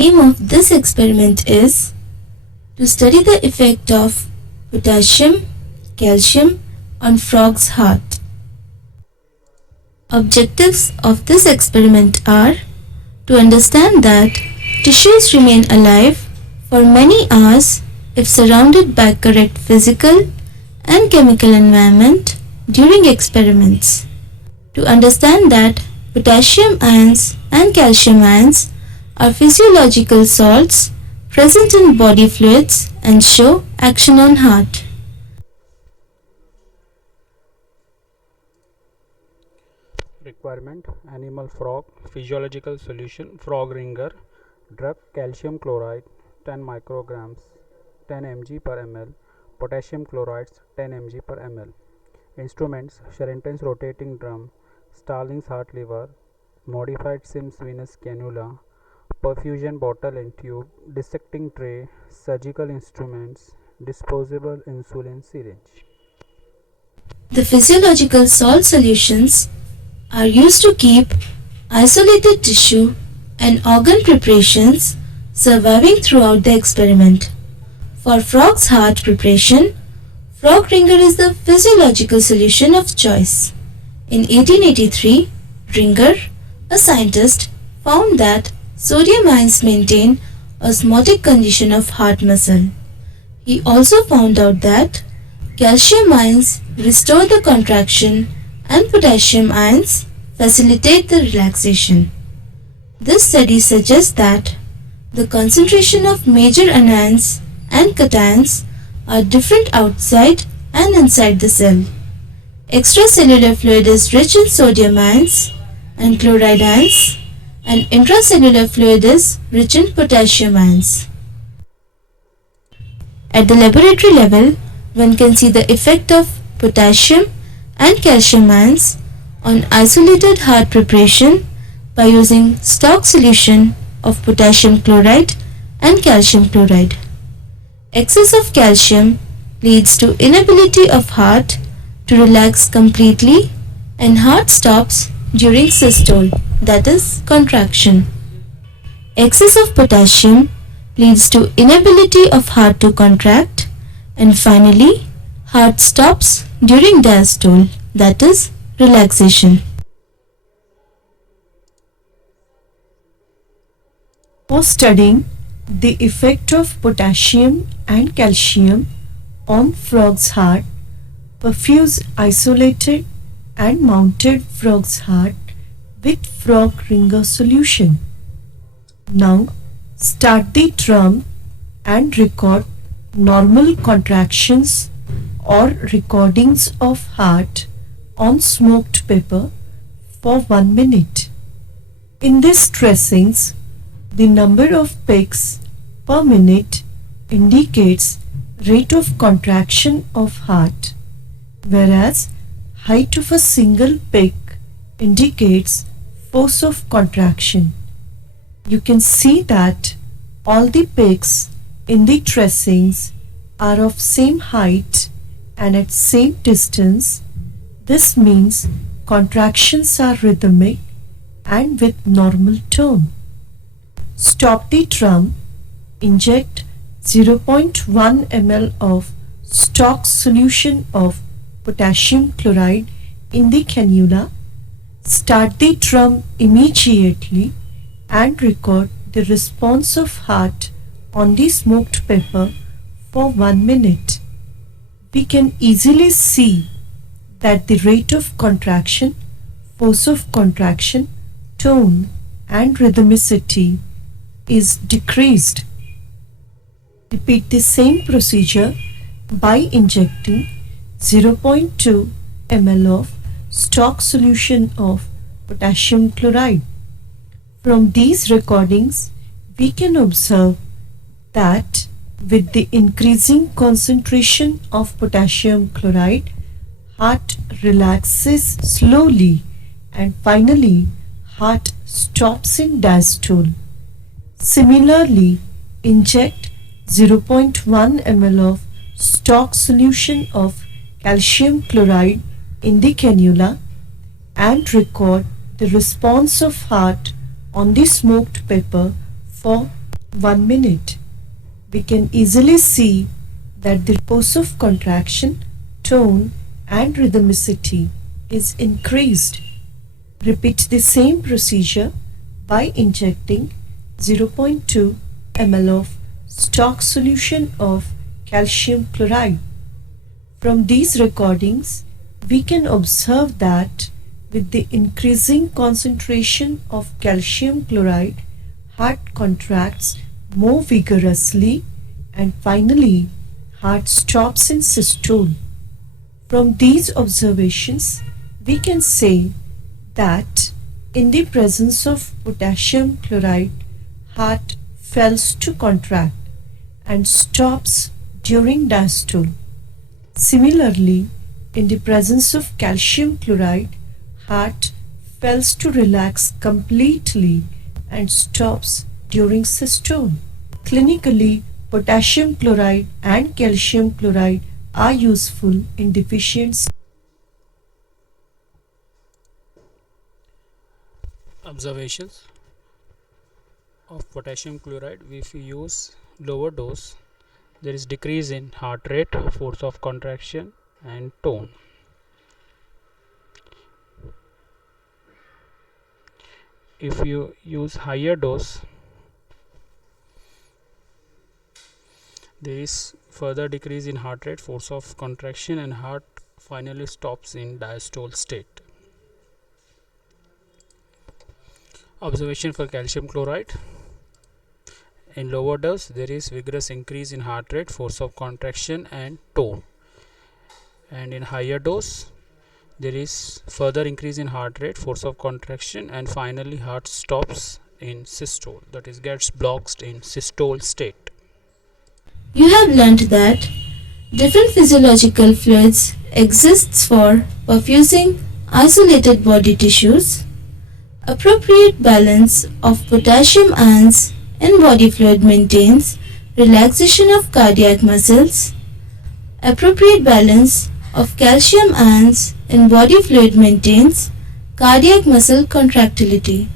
Aim of this experiment is to study the effect of potassium, calcium on frog's heart. Objectives of this experiment are to understand that tissues remain alive for many hours if surrounded by correct physical and chemical environment during experiments. To understand that potassium ions and calcium ions are physiological salts present in body fluids and show action on heart. Requirement: animal frog, physiological solution, frog ringer, drug calcium chloride 10 micrograms 10 mg per ml, potassium chlorides 10 mg per ml. Instruments: Sherrington's rotating drum, Starling's heart lever, modified Sims venous cannula, perfusion bottle and tube, dissecting tray, surgical instruments, disposable insulin syringe. The physiological salt solutions are used to keep isolated tissue and organ preparations surviving throughout the experiment. For frog's heart preparation, frog ringer is the physiological solution of choice. In 1883, Ringer, a scientist, found that sodium ions maintain osmotic condition of heart muscle. He also found out that calcium ions restore the contraction and potassium ions facilitate the relaxation. This study suggests that the concentration of major anions and cations are different outside and inside the cell. Extracellular fluid is rich in sodium ions and chloride ions, and intracellular fluid is rich in potassium ions. At the laboratory level, one can see the effect of potassium and calcium ions on isolated heart preparation by using stock solution of potassium chloride and calcium chloride. Excess of calcium leads to inability of heart to relax completely and heart stops during systole, that is contraction. Excess of potassium leads to inability of heart to contract, and finally heart stops during diastole, that is relaxation. For studying the effect of potassium and calcium on frog's heart, perfuse isolated and mounted frog's heart with frog ringer solution. Now start the drum and record normal contractions or recordings of heart on smoked paper for 1 minute. In these tracings, the number of peaks per minute indicates rate of contraction of heart, whereas height of a single peak indicates force of contraction. You can see that all the peaks in the tracings are of same height and at same distance. This means contractions are rhythmic and with normal tone. Stop the drum, inject 0.1 ml of stock solution of potassium chloride in the cannula, start the drum immediately and record the response of heart on the smoked paper for 1 minute. We can easily see that the rate of contraction, force of contraction, tone and rhythmicity is decreased. Repeat the same procedure by injecting 0.2 ml of stock solution of potassium chloride. From these recordings, we can observe that with the increasing concentration of potassium chloride, heart relaxes slowly and finally heart stops in diastole. Similarly, inject 0.1 ml of stock solution of calcium chloride in the cannula and record the response of heart on the smoked paper for 1 minute. We can easily see that the pulse of contraction, tone and rhythmicity is increased. Repeat the same procedure by injecting 0.2 ml of stock solution of calcium chloride. From these recordings, we can observe that with the increasing concentration of calcium chloride, heart contracts more vigorously and finally heart stops in systole. From these observations, we can say that in the presence of potassium chloride, heart fails to contract and stops during diastole. Similarly, in the presence of calcium chloride, heart fails to relax completely and stops during systole. Clinically, potassium chloride and calcium chloride are useful in deficient Observations of potassium chloride. If we use lower dose, there is decrease in heart rate, force of contraction and tone. If you use higher dose, there is further decrease in heart rate, force of contraction and heart finally stops in diastole state. Observation for calcium chloride. In lower dose, there is vigorous increase in heart rate, force of contraction and tone. And in higher dose, there is further increase in heart rate, force of contraction and finally heart stops in systole, that is gets blocked in systole state. You have learnt that different physiological fluids exists for perfusing isolated body tissues. Appropriate balance of potassium ions in body fluid maintains relaxation of cardiac muscles. Appropriate balance of calcium ions in body fluid maintains cardiac muscle contractility.